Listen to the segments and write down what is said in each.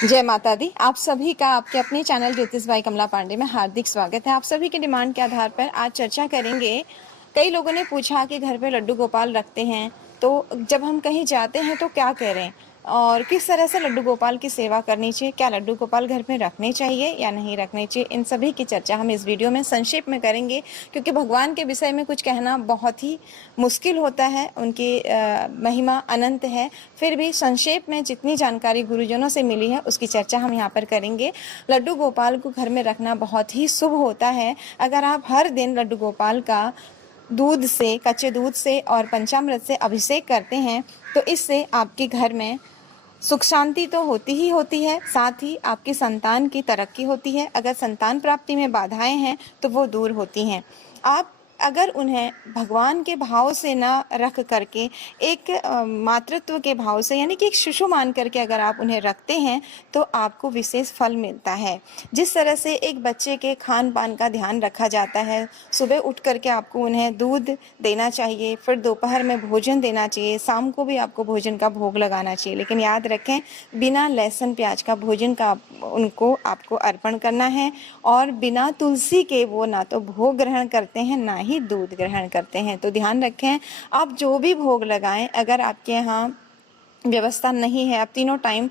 जय माता दी। आप सभी का आपके अपने चैनल ज्योतिष बाई कमला पांडे में हार्दिक स्वागत है। आप सभी की डिमांड के आधार पर आज चर्चा करेंगे। कई लोगों ने पूछा कि घर पे लड्डू गोपाल रखते हैं तो जब हम कहीं जाते हैं तो क्या करें और किस तरह से लड्डू गोपाल की सेवा करनी चाहिए, क्या लड्डू गोपाल घर में रखने चाहिए या नहीं रखने चाहिए, इन सभी की चर्चा हम इस वीडियो में संक्षेप में करेंगे। क्योंकि भगवान के विषय में कुछ कहना बहुत ही मुश्किल होता है, उनकी महिमा अनंत है। फिर भी संक्षेप में जितनी जानकारी गुरुजनों से मिली है उसकी चर्चा हम यहाँ पर करेंगे। लड्डू गोपाल को घर में रखना बहुत ही शुभ होता है। अगर आप हर दिन लड्डू गोपाल का दूध से, कच्चे दूध से और पंचामृत से अभिषेक करते हैं तो इससे आपके घर में सुख शांति तो होती ही होती है, साथ ही आपकी संतान की तरक्की होती है। अगर संतान प्राप्ति में बाधाएं हैं तो वो दूर होती हैं। आप अगर उन्हें भगवान के भाव से ना रख करके एक मातृत्व के भाव से, यानी कि एक शिशु मान करके अगर आप उन्हें रखते हैं तो आपको विशेष फल मिलता है। जिस तरह से एक बच्चे के खान पान का ध्यान रखा जाता है, सुबह उठ करके आपको उन्हें दूध देना चाहिए, फिर दोपहर में भोजन देना चाहिए, शाम को भी आपको भोजन का भोग लगाना चाहिए। लेकिन याद रखें, बिना लहसुन प्याज का भोजन का उनको आपको अर्पण करना है और बिना तुलसी के वो ना तो भोग ग्रहण करते हैं ना ही दूध ग्रहण करते हैं। तो ध्यान रखें, आप जो भी भोग लगाएं, अगर आपके यहाँ व्यवस्था नहीं है, आप तीनों टाइम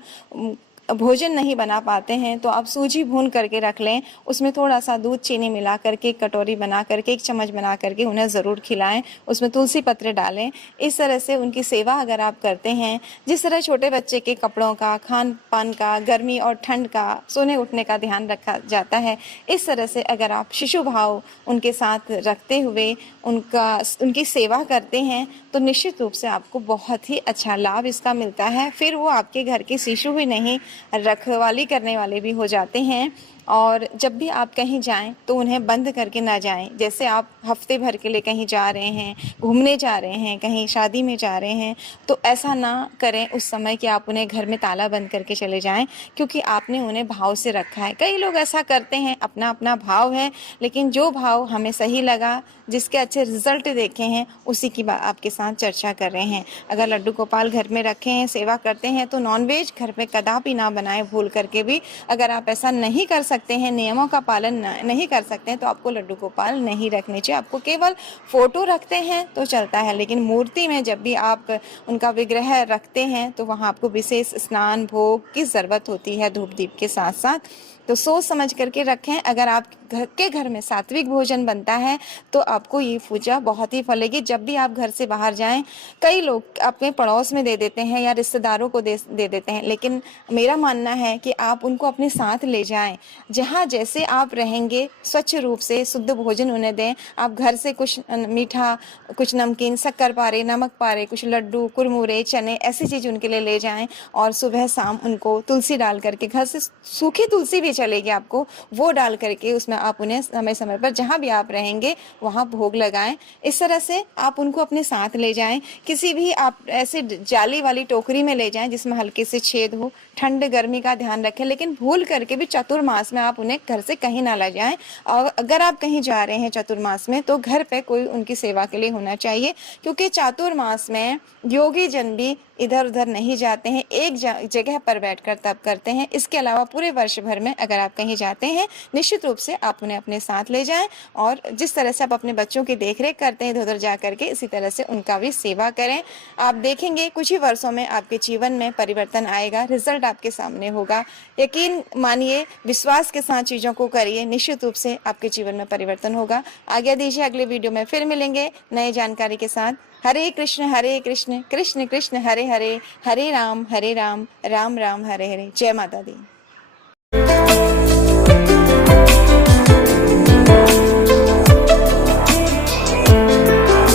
भोजन नहीं बना पाते हैं तो आप सूजी भून करके रख लें, उसमें थोड़ा सा दूध चीनी मिला करके एक कटोरी बना करके, एक चम्मच बना करके उन्हें ज़रूर खिलाएं, उसमें तुलसी पत्र डालें। इस तरह से उनकी सेवा अगर आप करते हैं, जिस तरह छोटे बच्चे के कपड़ों का, खान पान का, गर्मी और ठंड का, सोने उठने का ध्यान रखा जाता है, इस तरह से अगर आप शिशु भाव उनके साथ रखते हुए उनकी सेवा करते हैं तो निश्चित रूप से आपको बहुत ही अच्छा लाभ इसका मिलता है। फिर वो आपके घर के शिशु ही नहीं, रखवाली करने वाले भी हो जाते हैं। और जब भी आप कहीं जाएं तो उन्हें बंद करके ना जाएं। जैसे आप हफ्ते भर के लिए कहीं जा रहे हैं, घूमने जा रहे हैं, कहीं शादी में जा रहे हैं, तो ऐसा ना करें उस समय कि आप उन्हें घर में ताला बंद करके चले जाएं, क्योंकि आपने उन्हें भाव से रखा है। कई लोग ऐसा करते हैं, अपना अपना भाव है, लेकिन जो भाव हमें सही लगा, जिसके अच्छे रिजल्ट देखे हैं, उसी की आपके साथ चर्चा कर रहे हैं। अगर लड्डू गोपाल घर में रखे हैं, सेवा करते हैं, तो नॉनवेज घर में कदापि ना बनाएं भूल करके भी। अगर आप ऐसा नहीं कर सकते हैं, नियमों का पालन नहीं कर सकते हैं, तो आपको लड्डू गोपाल नहीं रखने चाहिए। आपको केवल फोटो रखते हैं तो चलता है, लेकिन मूर्ति में जब भी आप उनका विग्रह रखते हैं तो वहाँ आपको विशेष स्नान भोग की ज़रूरत होती है, धूप दीप के साथ साथ। तो सोच समझ करके रखें। अगर आप घर में सात्विक भोजन बनता है तो आपको ये पूजा बहुत ही फलेगी। जब भी आप घर से बाहर जाएं, कई लोग अपने पड़ोस में दे देते हैं या रिश्तेदारों को दे देते हैं, लेकिन मेरा मानना है कि आप उनको अपने साथ ले जाएं। जहाँ जैसे आप रहेंगे, स्वच्छ रूप से शुद्ध भोजन उन्हें दें। आप घर से कुछ मीठा, कुछ नमकीन, शक्कर पारे, नमक पारे, कुछ लड्डू, कुरमुरे, चने, ऐसी चीज़ उनके लिए ले जाएं और सुबह शाम उनको तुलसी डाल करके, घर से सूखी तुलसी भी चलेगी आपको, वो डाल करके उसमें आप उन्हें समय समय पर जहाँ भी आप रहेंगे वहाँ भोग लगाएं। इस तरह से आप उनको अपने साथ ले जाएं। किसी भी आप ऐसे जाली वाली टोकरी में ले जाएं जिसमें हल्के से छेद हो। ठंड गर्मी का ध्यान रखें, लेकिन भूल करके भी चतुर्मास में आप उन्हें घर से कहीं ना ले जाएं। और अगर आप कहीं जा रहे हैं चतुर्मास में, तो घर पे कोई उनकी सेवा के लिए होना चाहिए, क्योंकि चातुर्मास में योगी जन भी इधर उधर नहीं जाते हैं, एक जगह पर बैठकर तप करते हैं। इसके अलावा पूरे वर्ष भर में अगर आप कहीं जाते हैं, निश्चित रूप से आप उन्हें अपने साथ ले जाएं और जिस तरह से आप अपने बच्चों की देखरेख करते हैं इधर उधर जा करके, इसी तरह से उनका भी सेवा करें। आप देखेंगे कुछ ही वर्षों में आपके जीवन में परिवर्तन आएगा, रिजल्ट आपके सामने होगा। यकीन मानिए, विश्वास के साथ चीज़ों को करिए, निश्चित रूप से आपके जीवन में परिवर्तन होगा। आज्ञा दीजिए, अगले वीडियो में फिर मिलेंगे नए जानकारी के साथ। हरे कृष्ण कृष्ण कृष्ण हरे हरे, हरे राम राम राम हरे हरे। जय माता दी।